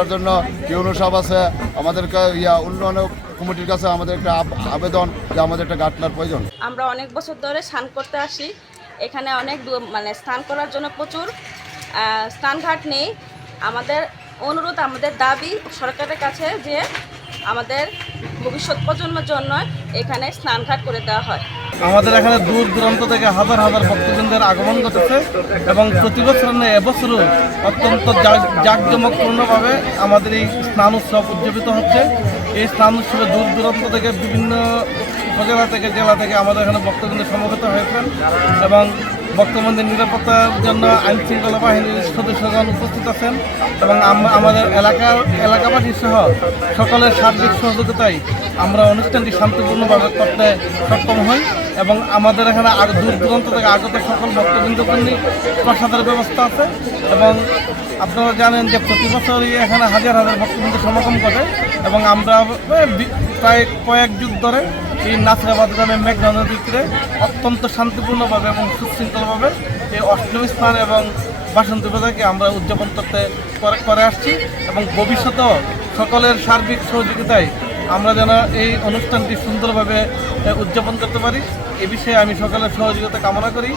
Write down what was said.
তার জন্য ইউনো সাহেব আছে আমাদের উন্নয়ন কমিটির কাছে আমাদের একটা আবেদন যে আমাদের একটা গাটলার প্রয়োজন। আমরা অনেক বছর ধরে স্নান করতে আসি, এখানে অনেক মানে স্নান করার জন্য প্রচুর স্নানঘাট নেই। আমাদের অনুরোধ, আমাদের দাবি সরকারের কাছে যে আমাদের ভবিষ্যৎ প্রজন্মের জন্য এখানে স্নানঘাট করে দেওয়া হয়। আমাদের এখানে দূর দূরান্ত থেকে হাজার হাজার ভক্তবৃন্দের আগমন ঘটেছে এবং প্রতি বছর এবছরও অত্যন্ত জাঁকজমকপূর্ণভাবে আমাদের এই স্নান উৎসব উদযাপিত হচ্ছে। এই স্নান উৎসবে দূর দূরান্ত থেকে বিভিন্ন উপজেলা থেকে জেলা থেকে আমাদের এখানে ভক্তবৃন্দ সমবেত হয়েছেন এবং ভক্তবৃন্দের নিরাপত্তার জন্য আইন শৃঙ্খলা বাহিনীর সদস্যগণ উপস্থিত আছেন এবং আমাদের এলাকাবাসী সহ সকলের সার্বিক সহযোগিতায় আমরা অনুষ্ঠানটি শান্তিপূর্ণভাবে করতে সক্ষম হই এবং আমাদের এখানে দূর দূরান্ত থেকে আগত সকল ভক্তবৃন্দকে নিয়ে প্রসাদের ব্যবস্থা আছে এবং আপনারা জানেন যে প্রতি বছরই এখানে হাজার হাজার ভক্তবৃন্দ সমাগম করে এবং আমরা প্রায় কয়েক যুগ ধরে এই নাসিরাবাদ গ্রামে মেঘনা নদীর তীরে অত্যন্ত শান্তিপূর্ণভাবে এবং সুশৃঙ্খলভাবে এই অষ্টমী স্নান এবং বাসন্তী পূজাকে আমরা উদযাপন করে আসছি এবং ভবিষ্যতেও সকলের সার্বিক সহযোগিতায় আমরা যেন এই অনুষ্ঠানটি সুন্দরভাবে উদযাপন করতে পারি, এ বিষয়ে আমি সকলের সহযোগিতা কামনা করি।